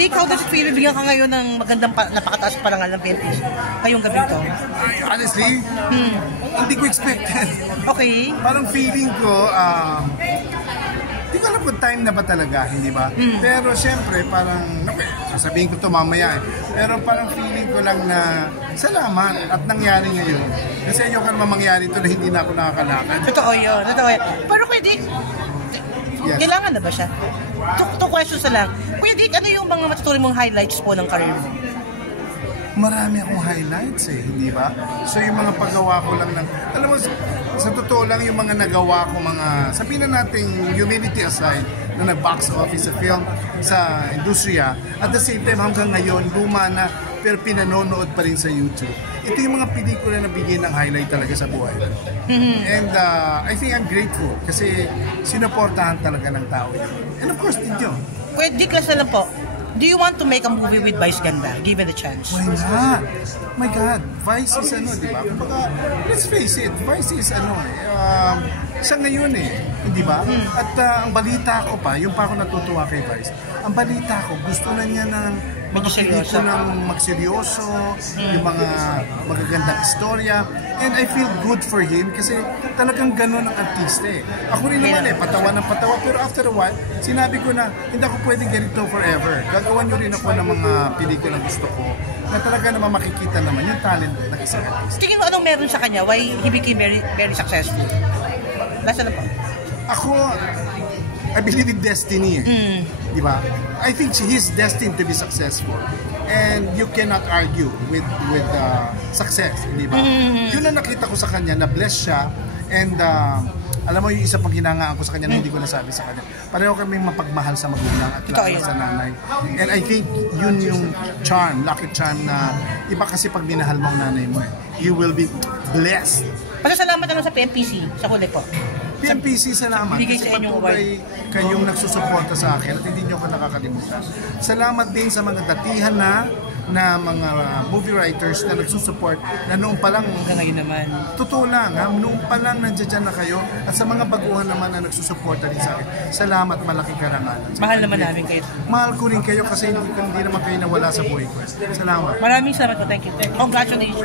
Dick, how does it feel? Bigyan ka ngayon ng magandang napakataas parangal ng PNP ngayong gabi to. Honestly, hindi ko expected. Okay. Parang feeling ko, hindi ko alam kung time na ba talaga, hindi ba? Pero syempre, parang, sasabihin ko to mamaya pero parang feeling ko lang na salamat at nangyari ngayon. Kasi ayoko naman mangyari ito na hindi na ako nakakalakad. Totoo yun, totoo yun. Pero Kuya Dick, kailangan na ba siya? Two questions na lang. Kuya Dick, ano yung mga matutuloy mong highlights po ng career mo? Marami akong highlights hindi ba? So yung mga paggawa ko lang ng, alam mo, sa totoo lang yung mga nagawa ko, mga, sabihin na natin humility aside, na nag-box office sa film, sa industriya, at the same time hanggang ngayon, luma na, pero pinanonood pa rin sa YouTube. Ito yung mga pelikula na bigyan ng highlight talaga sa buhay. And I think I'm grateful kasi sinuportahan talaga ng tao yun. And of course, dito. Kuya Dick, last na lang po. Do you want to make a movie with Vice Ganda, given the chance? Why not? My God, Vice is di ba? Kumbaga, let's face it, Vice is sa ngayon di ba? At ang balita ko pa, yung pa ako natutuwa kay Vice, ang balita ko, gusto na niya ng magseryoso, yung mga magagandang istorya. And I feel good for him kasi talagang gano'n ang artista Ako rin naman patawa ng patawa. Pero after a while, sinabi ko na, hindi ako pwedeng ganito forever. Gagawan nyo rin ako ng mga pelikulang gusto ko na talaga naman makikita naman yung talent ng isang artista. Tingin mo anong meron sa kanya? Why he became very, very successful? Last na po. Ako, I believe in destiny di ba? I think he's destined to be successful. And you cannot argue with success, di ba? Yun ang nakita ko sa kanya, na bless siya. And alam mo yung isa pang hinangaan ko sa kanya na hindi ko nasabi sa kanya. Pareho kaming mapagmahal sa magulang at lalo sa nanay. And I think yun yung charm, lucky charm na iba kasi pag minahal mo ang nanay mo you will be blessed. Pasasalamat na lang sa PNPC sa huli po. PNPC, salamat kasi patuloy kayong nagsusuporta sa akin at hindi nyo ako nakakalimutan. Salamat din sa mga datihan na mga movie writers na nagsusupport na noong pa lang, hanggang ngayon naman. Totoo lang, noong pa lang nandiyan na kayo at sa mga baguhan naman na nagsusuporta rin sa akin. Salamat, malaking karangalan. Mahal naman namin kayo. Mahal ko rin kayo kasi hindi naman kayo nawala sa buhay ko. Salamat. Maraming salamat po. Thank you. Congratulations.